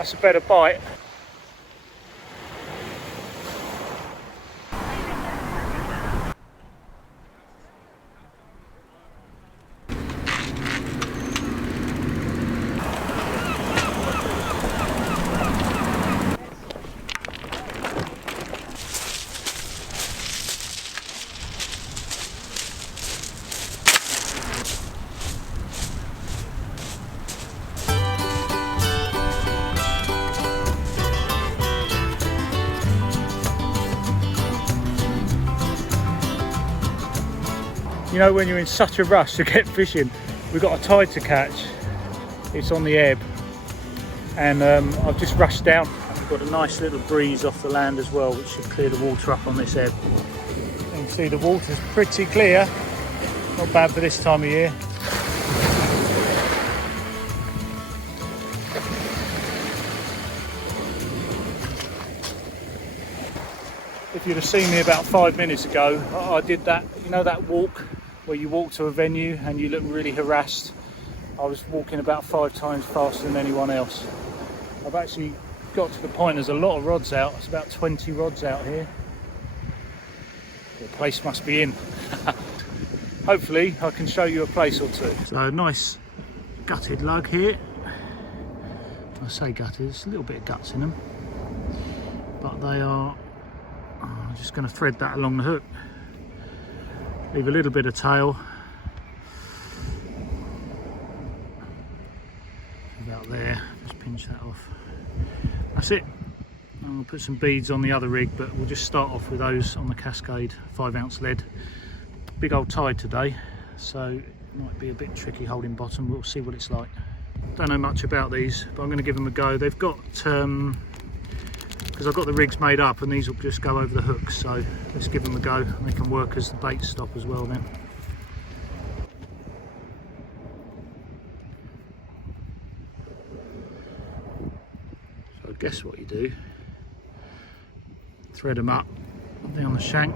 That's a better bite. You know, when you're in such a rush to get fishing, we've got a tide to catch. It's on the ebb, and I've just rushed down. We've got a nice little breeze off the land as well, which should clear the water up on this ebb. You can see the water's pretty clear. Not bad for this time of year. If you'd have seen me about 5 minutes ago, I did that, you know, that walk where you walk to a venue and you look really harassed. I was walking about 5 times faster than anyone else. I've actually got to the point, there's a lot of rods out. It's about 20 rods out here. The place must be in. Hopefully I can show you a place or two. So a nice gutted lug here. I say gutted, there's a little bit of guts in them, but they are, I'm just going to thread that along the hook. Leave a little bit of tail. About there, just pinch that off. That's it. I'm going to put some beads on the other rig, but we'll just start off with those on the Cascade 5-ounce lead. Big old tide today, so it might be a bit tricky holding bottom. We'll see what it's like. Don't know much about these, but I'm going to give them a go. They've got, because I've got the rigs made up and these will just go over the hooks, so let's give them a go. They can work as the bait stop as well then. So I guess what you do, thread them up, something on the shank.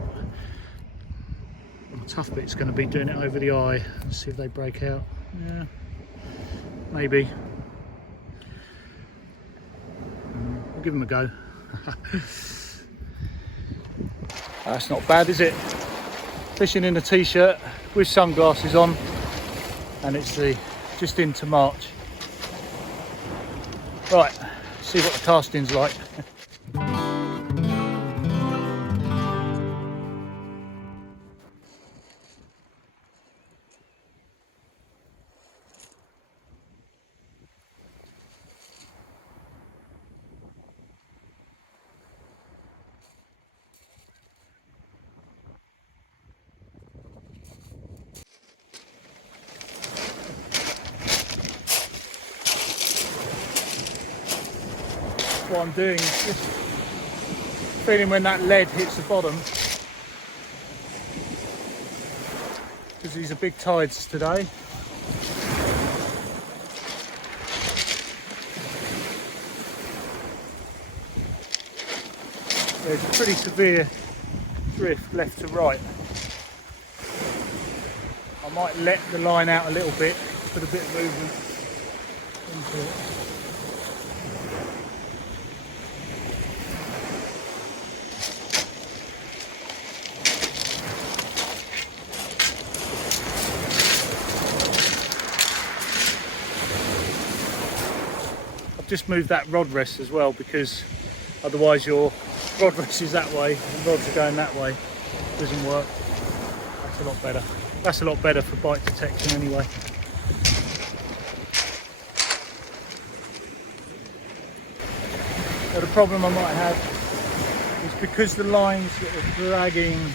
The tough bit's going to be doing it over the eye. Let's see if they break out. Yeah, maybe. We'll give them a go. That's not bad, is it? Fishing in a t-shirt with sunglasses on, and it's just into March. Right, see what the casting's like. What I'm doing is just feeling when that lead hits the bottom, because these are big tides today. There's a pretty severe drift left to right. I might let the line out a little bit, put a bit of movement into it. Just move that rod rest as well, because otherwise your rod rest is that way and rods are going that way. It doesn't work. That's a lot better. That's a lot better for bite detection anyway. Now the problem I might have is because the line's sort of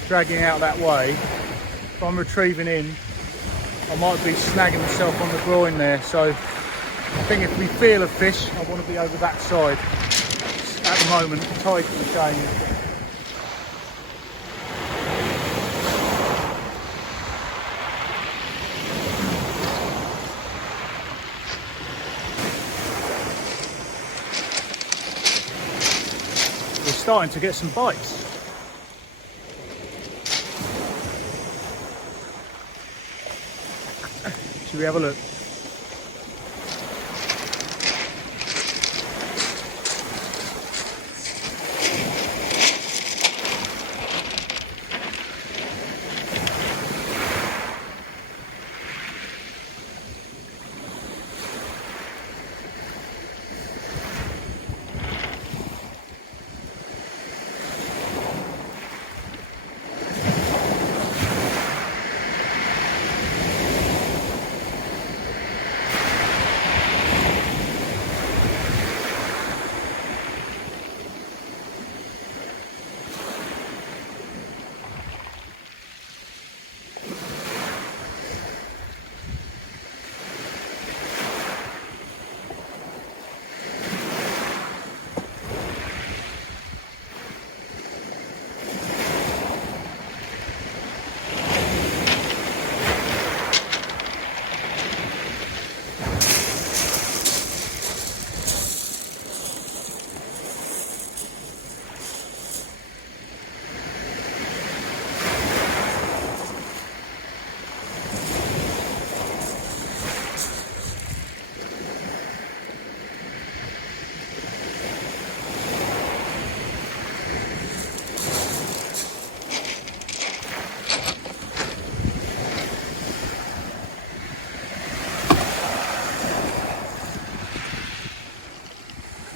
dragging out that way, if I'm retrieving in, I might be snagging myself on the groin there. So I think if we feel a fish, I want to be over that side. At the moment, the tide can change. We're starting to get some bites. Should we have a look?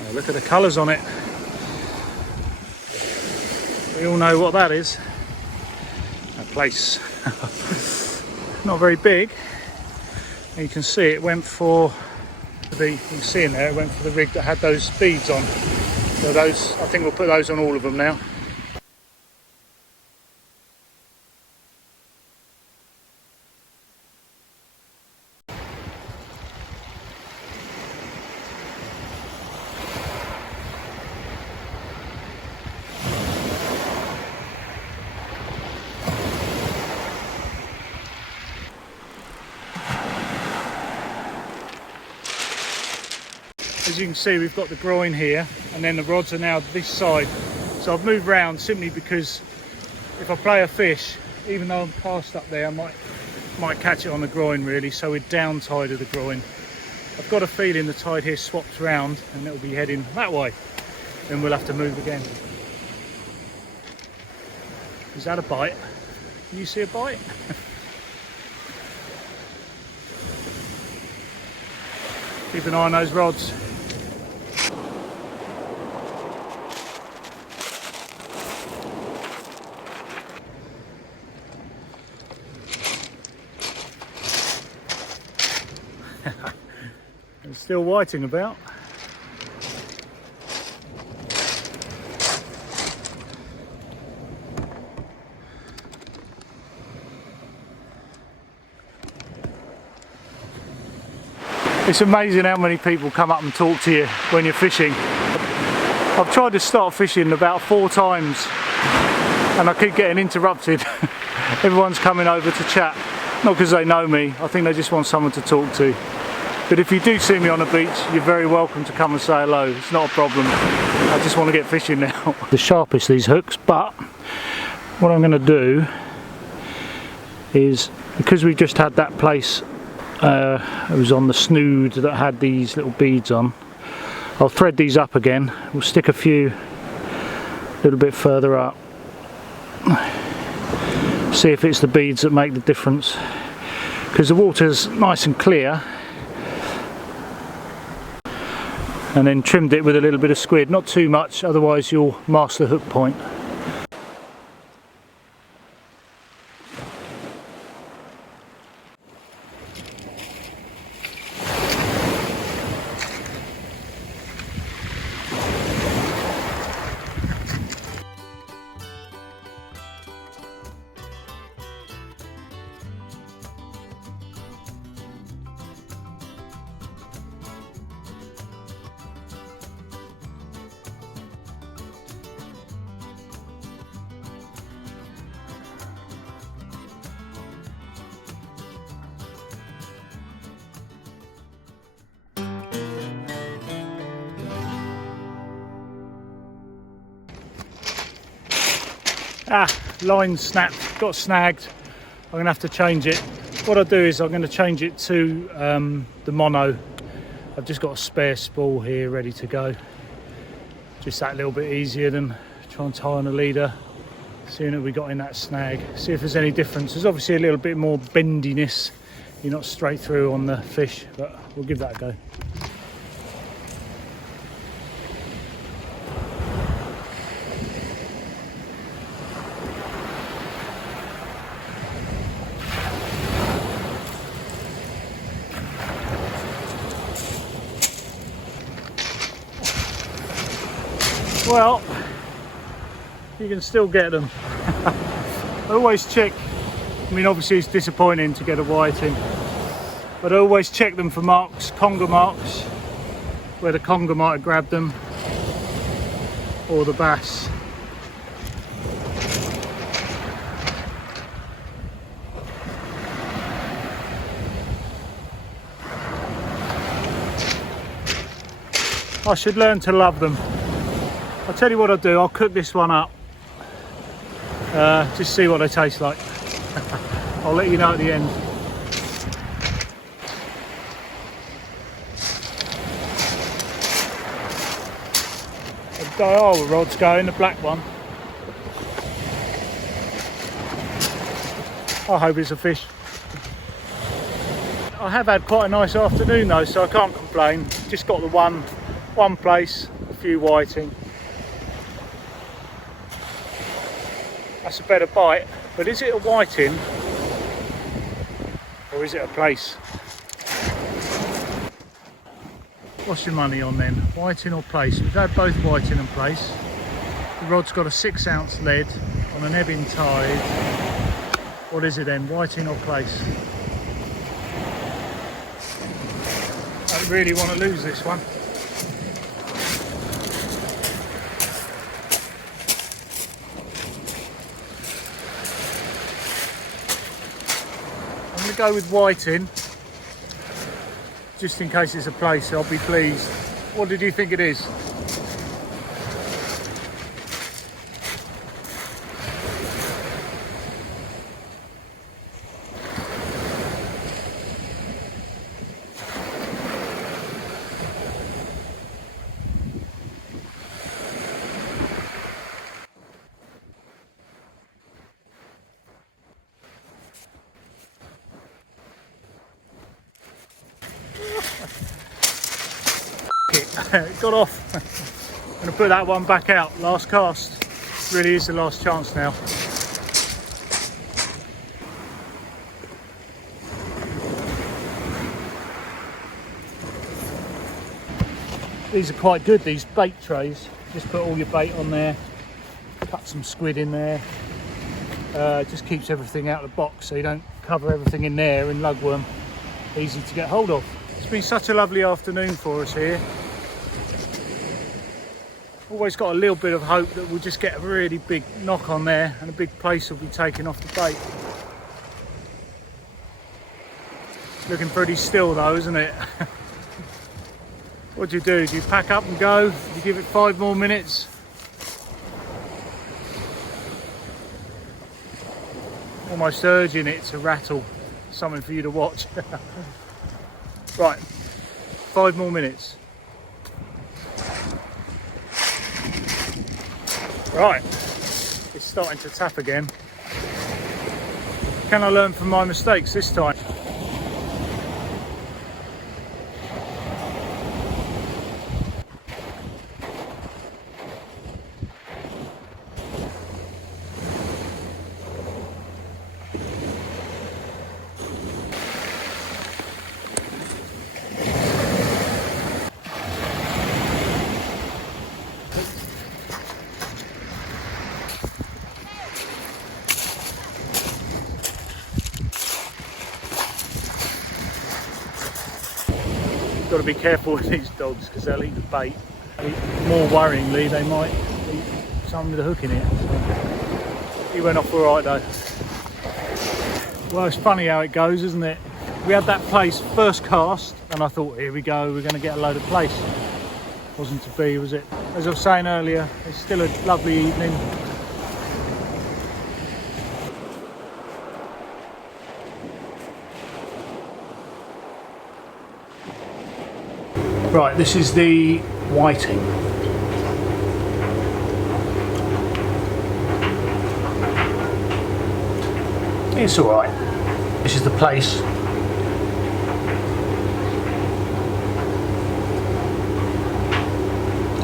Oh, look at the colours on it. We all know what that is. A Plaice. Not very big. And you can see it went for the, you can see in there, it went for the rig that had those beads on. So those, I think we'll put those on all of them now. As you can see, we've got the groin here, and then the rods are now this side. So I've moved round simply because if I play a fish, even though I'm cast up there, I might catch it on the groin really, so we're down tide of the groin. I've got a feeling the tide here swaps round and it'll be heading that way. Then we'll have to move again. Is that a bite? Can you see a bite? Keep an eye on those rods. It's still whiting about. It's amazing how many people come up and talk to you when you're fishing. I've tried to start fishing about 4 times and I keep getting interrupted. Everyone's coming over to chat, not because they know me, I think they just want someone to talk to. But if you do see me on the beach, you're very welcome to come and say hello. It's not a problem. I just want to get fishing now. The sharpest, these hooks, but what I'm going to do is, because we just had that Plaice, it was on the snood that had these little beads on, I'll thread these up again. We'll stick a few a little bit further up. See if it's the beads that make the difference. Because the water's nice and clear. And then trimmed it with a little bit of squid, not too much, otherwise you'll mask the hook point. Line snapped, got snagged. I'm going to have to change it. What I'll do is I'm going to change it to the mono. I've just got a spare spool here ready to go. Just that little bit easier than trying to tie on a leader. Seeing that we got in that snag. See if there's any difference. There's obviously a little bit more bendiness. You're not straight through on the fish, but we'll give that a go. Well, you can still get them. I always check, I mean obviously it's disappointing to get a whiting, but I always check them for marks, conger marks, where the conger might have grabbed them, or the bass. I should learn to love them. I'll tell you what I'll do, I'll cook this one up, just see what they taste like. I'll let you know at the end. The Diola rod's going, the black one. I hope it's a fish. I have had quite a nice afternoon though, so I can't complain. Just got the one One Plaice, a few whiting. That's a better bite, but is it a whiting or is it a Plaice? What's your money on then? Whiting or Plaice? We've had both whiting and Plaice. The rod's got a 6 ounce lead on an ebbing tide. What is it then? Whiting or Plaice? Don't really want to lose this one. I'm going to go with whiting, just in case it's a Plaice. I'll be pleased. What did you think it is? It got off. I'm going to put that one back out. Last cast. Really is the last chance now. These are quite good, these bait trays. Just put all your bait on there, cut some squid in there. Just keeps everything out of the box so you don't cover everything in there, and lugworm easy to get hold of. It's been such a lovely afternoon for us here. Always got a little bit of hope that we'll just get a really big knock on there and a big Plaice will be taken off the bait. Looking pretty still though, isn't it? What do you do? Do you pack up and go? Do you give it 5 more minutes? Almost urging it to rattle. Something for you to watch. Right, 5 more minutes. Right, it's starting to tap again. Can I learn from my mistakes this time? Got to be careful with these dogs because they'll eat the bait. More worryingly, they might eat something with a hook in it. So he went off all right though. Well, it's funny how it goes, isn't it? We had that Plaice first cast and I thought, here we go, we're going to get a load of Plaice. Wasn't to be, was it? As I was saying earlier, it's still a lovely evening. Right, this is the whiting. It's all right. This is the Plaice.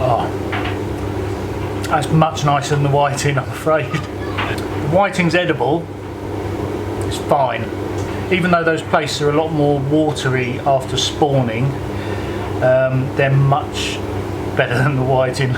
Oh, that's much nicer than the whiting, I'm afraid. The whiting's edible. It's fine. Even though those Plaice are a lot more watery after spawning, they're much better than the whiting.